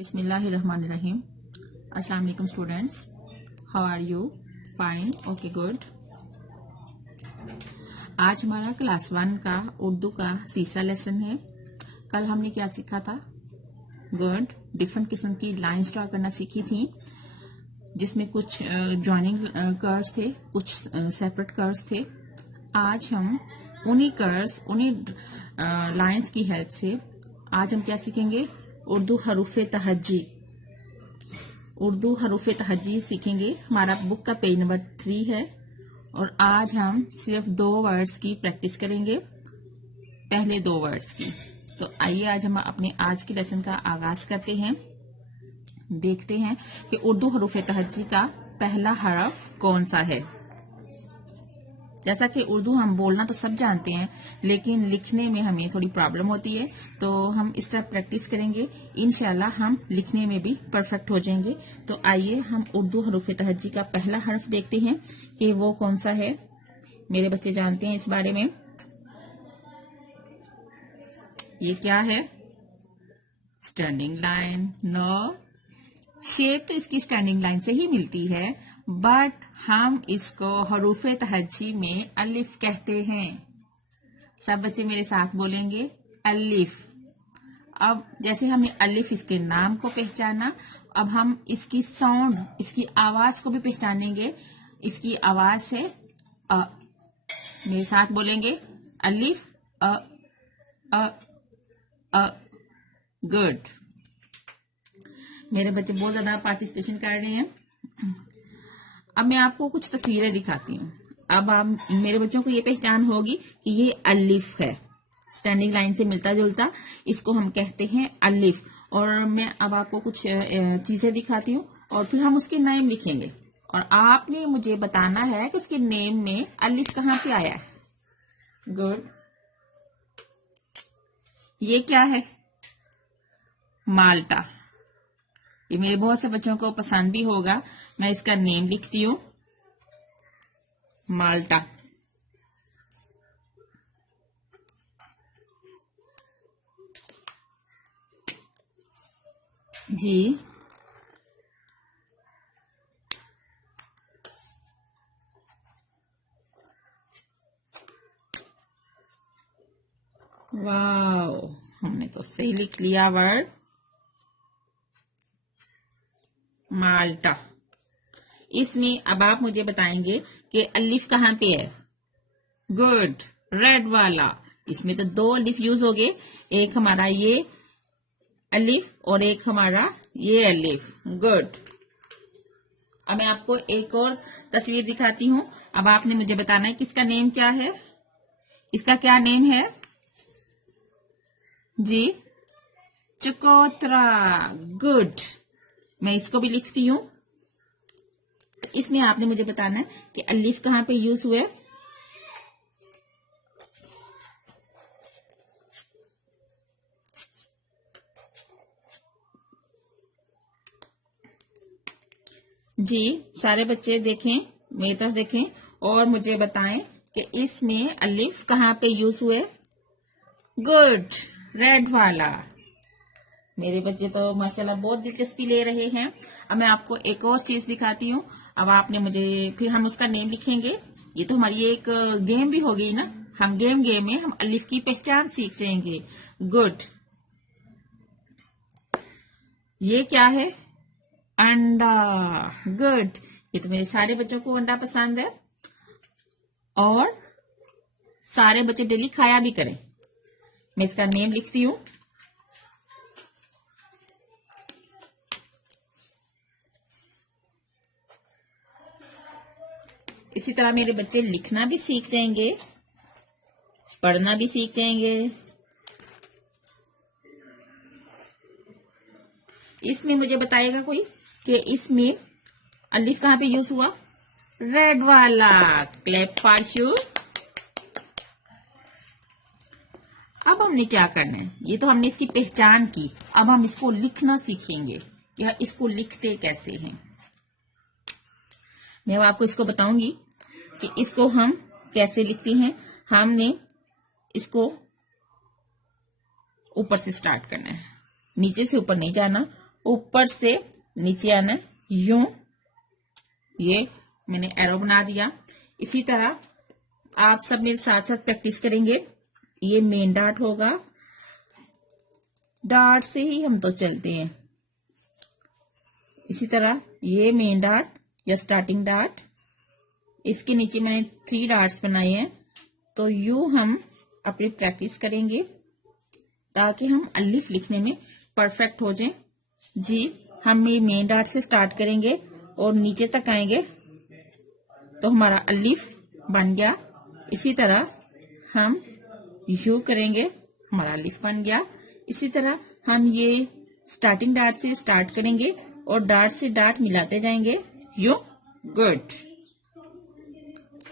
बिस्मिल्लाहिर्रहमानिर्रहीम। अस्सलाम वालेकुम students, how are you? Fine, okay, good. आज हमारा क्लास 1 का उर्दू का तीसरा लेसन है। कल हमने क्या सीखा था? गुड। डिफरेंट किस्म की लाइंस ड्रा करना सीखी थी, जिसमें कुछ जॉइनिंग कर्व्स थे, कुछ सेपरेट कर्व्स थे। आज हम उन्हीं लाइंस की हेल्प से आज हम क्या सीखेंगे? उर्दू हरूफे तहज्जी सीखेंगे। हमारा बुक का पेज नंबर 3 है और आज हम सिर्फ 2 वर्ड्स की प्रैक्टिस करेंगे, पहले 2 वर्ड्स की। तो आइए आज हम अपने आज के लेसन का आगाज करते हैं। देखते हैं कि उर्दू हरूफे तहज्जी का पहला हरफ कौन सा है। जैसा कि उर्दू हम बोलना तो सब जानते हैं, लेकिन लिखने में हमें थोड़ी प्रॉब्लम होती है, तो हम इस तरह प्रैक्टिस करेंगे, इंशाल्लाह हम लिखने में भी परफेक्ट हो जाएंगे। तो आइए हम उर्दू हरूफ तहज्जी का पहला हरफ देखते हैं कि वो कौन सा है। मेरे बच्चे जानते हैं इस बारे में। ये क्या है? Standing line. नो, शेप तो इसकी स्टैंडिंग लाइन से ही मिलती है, बट हम इसको हरूफे तहज्जी में अलिफ कहते हैं। सब बच्चे मेरे साथ बोलेंगे, अलिफ। अब जैसे हमने अलिफ इसके नाम को पहचाना, अब हम इसकी साउंड, इसकी आवाज को भी पहचानेंगे। इसकी आवाज से अ। मेरे साथ बोलेंगे, अलिफ अ अ अ। गुड। मेरे बच्चे बहुत ज्यादा पार्टिसिपेशन कर रहे हैं। अब मैं आपको कुछ तस्वीरें दिखाती हूँ। अब आप मेरे बच्चों को ये पहचान होगी कि ये अलिफ है, स्टैंडिंग लाइन से मिलता जुलता, इसको हम कहते हैं अलिफ। और मैं अब आपको कुछ चीजें दिखाती हूँ और फिर हम उसके नेम लिखेंगे और आपने मुझे बताना है कि उसके नेम में अलिफ कहाँ पे आया है। गुड। ये क्या है? माल्टा। ये मेरे बहुत से बच्चों को पसंद भी होगा। मैं इसका नेम लिखती हूँ, माल्टा। जी। वाओ, हमने तो सही लिख लिया वर्ड माल्टा। इसमें अब आप मुझे बताएंगे कि अलिफ कहाँ पे है। गुड, रेड वाला। इसमें तो 2 अलिफ यूज हो गए, एक हमारा ये अलिफ और एक हमारा ये अलिफ। गुड। अब मैं आपको एक और तस्वीर दिखाती हूँ। अब आपने मुझे बताना है कि इसका नेम क्या है। इसका क्या नेम है? जी, चकोतरा। गुड। मैं इसको भी लिखती हूँ। इसमें आपने मुझे बताना है कि अलिफ कहाँ पे यूज हुए। जी, सारे बच्चे देखें, मेरी तरफ देखें और मुझे बताएं कि इसमें अलिफ कहाँ पे यूज हुए। गुड, रेड वाला। मेरे बच्चे तो माशाल्लाह बहुत दिलचस्पी ले रहे हैं। अब मैं आपको एक और चीज दिखाती हूँ। अब आपने मुझे, फिर हम उसका नेम लिखेंगे। ये तो हमारी एक गेम भी हो गई ना। हम गेम में हम अलिफ की पहचान सीख जाएंगे। गुड। ये क्या है? अंडा। गुड। ये तो मेरे सारे बच्चों को अंडा पसंद है और सारे बच्चे डेली खाया भी करें। मैं इसका नेम लिखती हूँ, इसी तरह मेरे बच्चे लिखना भी सीख जाएंगे, पढ़ना भी सीख जाएंगे। इसमें मुझे बताएगा कोई कि इसमें अलिफ कहाँ पे यूज हुआ। रेड वाला। Clap for you. अब हमने क्या करना है? ये तो हमने इसकी पहचान की, अब हम इसको लिखना सीखेंगे कि इसको लिखते कैसे हैं। मैं आपको इसको बताऊंगी कि इसको हम कैसे लिखते हैं। हमने इसको ऊपर से स्टार्ट करना है, नीचे से ऊपर नहीं जाना ऊपर से नीचे आना है, यूं। ये मैंने एरो बना दिया। इसी तरह आप सब मेरे साथ साथ प्रैक्टिस करेंगे। ये मेन डार्ट होगा, डार्ट से ही हम तो चलते हैं। इसी तरह ये मेन डार्ट या स्टार्टिंग डार्ट, इसके नीचे मैंने 3 डार्ट्स बनाए हैं। तो यूं हम अपनी प्रैक्टिस करेंगे ताकि हम अलिफ लिखने में परफेक्ट हो जाएं। जी, हम ये मेन डार्ट से स्टार्ट करेंगे और नीचे तक आएंगे तो हमारा अलिफ बन गया। इसी तरह हम यू करेंगे, हमारा अलिफ बन गया। इसी तरह हम ये स्टार्टिंग डार्ट से स्टार्ट करेंगे और डार्ट से डार्ट मिलाते जाएंगे, यू। गुड।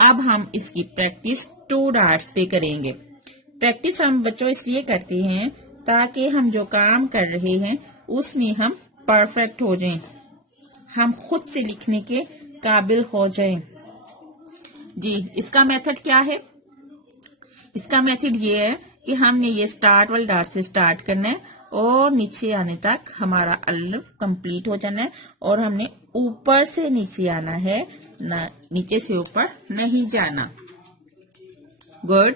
अब हम इसकी प्रैक्टिस 2 डार्ट्स पे करेंगे। प्रैक्टिस हम बच्चों इसलिए करते हैं ताकि हम जो काम कर रहे हैं उसमें हम परफेक्ट हो जाएं, हम खुद से लिखने के काबिल हो जाएं। जी, इसका मेथड क्या है? इसका मेथड ये है कि हमने ये स्टार्ट वाले डार्ट से स्टार्ट करना है और नीचे आने तक हमारा अलिफ कंप्लीट हो जाना है और हमने ऊपर से नीचे आना है, ना नीचे से ऊपर नहीं जाना। गुड।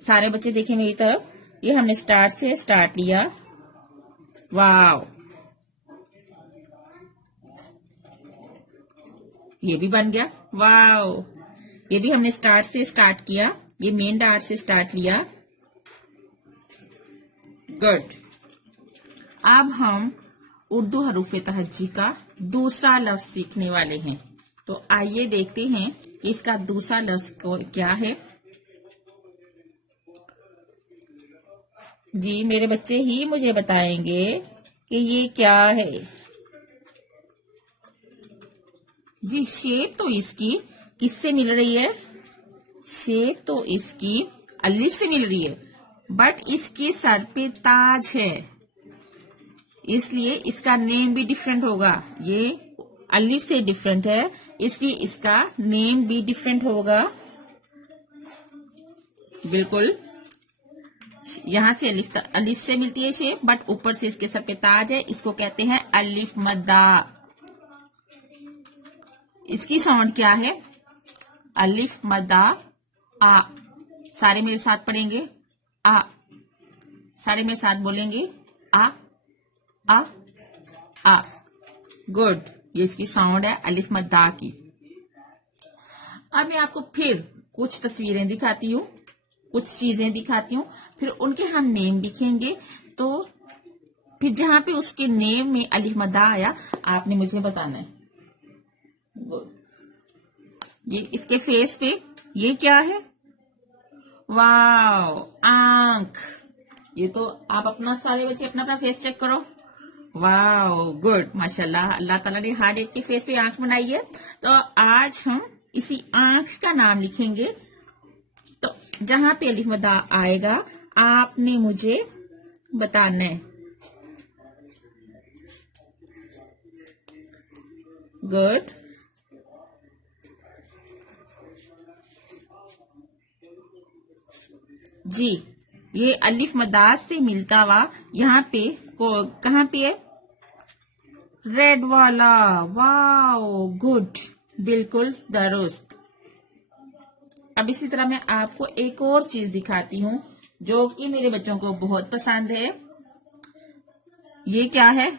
सारे बच्चे देखें मेरी तरफ। ये हमने स्टार्ट से स्टार्ट लिया, वाव। ये भी बन गया, वाव। ये भी हमने स्टार्ट से स्टार्ट किया, ये मेन डार्ट से स्टार्ट लिया, गुड। अब हम उर्दू हरूफ तहज्जी का दूसरा लफ्ज सीखने वाले हैं। तो आइए देखते हैं कि इसका दूसरा लफ्ज क्या है। जी, मेरे बच्चे ही मुझे बताएंगे कि ये क्या है। जी, शेप तो इसकी किससे मिल रही है? शेप तो इसकी अलिफ से मिल रही है, बट इसके सर पे ताज है, इसलिए इसका नेम भी डिफरेंट होगा। ये अलिफ से डिफरेंट है, इसलिए इसका नेम भी डिफरेंट होगा। बिल्कुल, यहां से अलिफ से मिलती है शेप, बट ऊपर से इसके सर पे ताज है, इसको कहते हैं अलिफ मद्दा। इसकी साउंड क्या है? अलिफ मद्दा आ। सारे मेरे साथ पढ़ेंगे, आ। सारे मेरे साथ बोलेंगे, आ आ आ। गुड। ये इसकी साउंड है अलिफ मद्दा की। अब मैं आपको फिर कुछ तस्वीरें दिखाती हूँ, कुछ चीजें दिखाती हूँ, फिर उनके हम नेम लिखेंगे। तो फिर जहां पे उसके नेम में अलिफ मद्दा आया, आपने मुझे बताना है। गुड। ये इसके फेस पे ये क्या है? वाव, आंख। ये तो आप अपना सारे बच्चे अपना अपना फेस चेक करो। वाव, गुड, माशाल्लाह। अल्लाह ताला ने हर एक के फेस पे आंख बनाई है। तो आज हम इसी आंख का नाम लिखेंगे। तो जहां पे अलिफ मद्दा आएगा आपने मुझे बताना है। गुड। जी, ये अलिफ मद्दा से मिलता हुआ यहाँ पे कहाँ पे है? रेड वाला। वाओ, गुड, बिल्कुल दुरुस्त। अब इसी तरह मैं आपको एक और चीज दिखाती हूँ जो कि मेरे बच्चों को बहुत पसंद है। ये क्या है?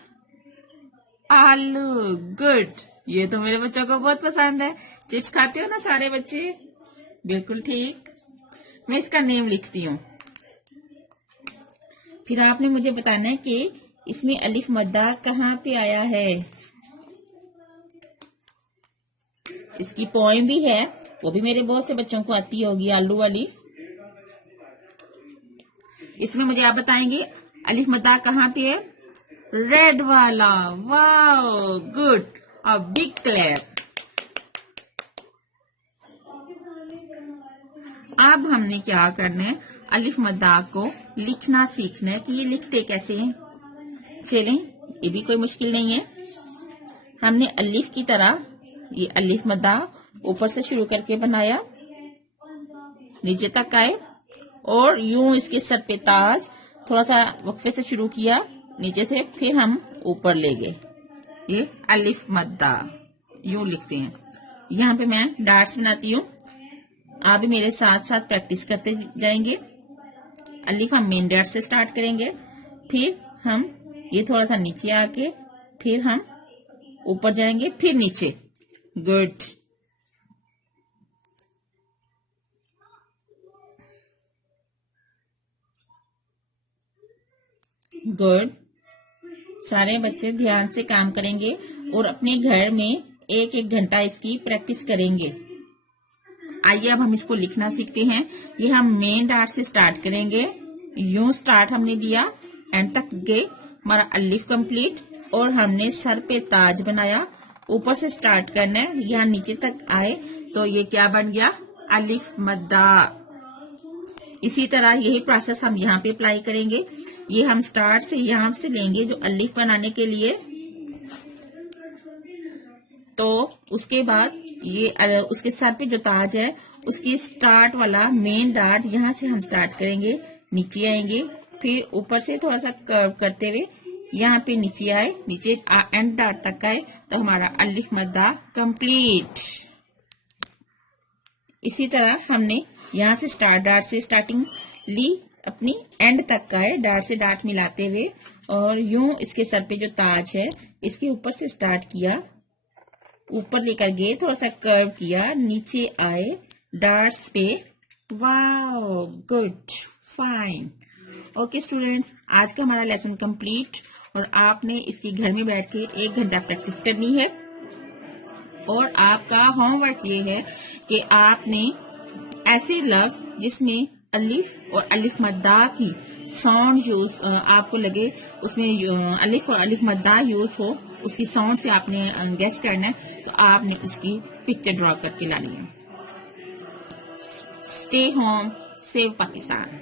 आलू। गुड। ये तो मेरे बच्चों को बहुत पसंद है। चिप्स खाते हो ना सारे बच्चे? बिल्कुल ठीक। मैं इसका नेम लिखती हूँ, फिर आपने मुझे बताना है कि इसमें अलिफ मद्दा कहाँ पे आया है। इसकी पोएम भी है, वो भी मेरे बहुत से बच्चों को आती होगी, आलू वाली। इसमें मुझे आप बताएंगे अलिफ मद्दा कहाँ पे है? रेड वाला। Wow, good. A big clap. अब हमने क्या करना है? अलिफ मद्दा को लिखना सीखना है कि ये लिखते कैसे हैं। चलें, ये भी कोई मुश्किल नहीं है। हमने अलिफ की तरह ये अलिफ मद्दा ऊपर से शुरू करके बनाया, नीचे तक आए और यूं इसके सर पे ताज, थोड़ा सा वक्फे से शुरू किया नीचे से, फिर हम ऊपर ले गए, ये अलिफ मद्दा यूं लिखते हैं। यहाँ पे मैं डार्ट्स बनाती हूँ, आप भी मेरे साथ साथ प्रैक्टिस करते जाएंगे। अलिफ हम मेन डार्ट से स्टार्ट करेंगे, फिर हम ये थोड़ा सा नीचे आके फिर हम ऊपर जाएंगे, फिर नीचे। गुड। गुड। सारे बच्चे ध्यान से काम करेंगे और अपने घर में 1-1 घंटा इसकी प्रैक्टिस करेंगे। आइए अब हम इसको लिखना सीखते हैं। ये हम मेन डार्ट से स्टार्ट करेंगे, यूं स्टार्ट हमने दिया, एंड तक गए, हमारा अलिफ कंप्लीट, और हमने सर पे ताज बनाया। ऊपर से स्टार्ट करना है, यहाँ नीचे तक आए तो ये क्या बन गया, अलिफ मद्दा। इसी तरह यही प्रोसेस हम यहाँ पे अप्लाई करेंगे। ये हम स्टार्ट से यहाँ से लेंगे जो अलिफ बनाने के लिए, तो उसके बाद ये उसके सर पे जो ताज है उसकी स्टार्ट वाला मेन डार्ट यहाँ से हम स्टार्ट करेंगे, नीचे आएंगे, फिर ऊपर से थोड़ा सा कर्व करते हुए यहाँ पे नीचे आए, नीचे एंड डार्ट तक आए तो हमारा अलिफ मद्दा कंप्लीट। इसी तरह हमने यहाँ से स्टार्ट डार्ट से स्टार्टिंग ली, अपनी एंड तक आए डार्ट से डार्ट मिलाते हुए, और यूं इसके सर पे जो ताज है इसके ऊपर से स्टार्ट किया, ऊपर लेकर गए, थोड़ा सा कर्व किया, नीचे आए डार्ट्स पे। Wow, good, fine. Okay students, आज का हमारा लेसन कंप्लीट, और आपने इसकी घर में बैठ के 1 घंटा प्रैक्टिस करनी है। और आपका होमवर्क ये है कि आपने ऐसे लफ्ज जिसमें अलिफ और अलिफ मद्दा की साउंड यूज आपको लगे, उसमें अलिफ और अलिफ मद्दा यूज हो, उसकी साउंड से आपने गेस करना है, तो आपने उसकी पिक्चर ड्रॉ करके लानी है। Stay home, save Pakistan.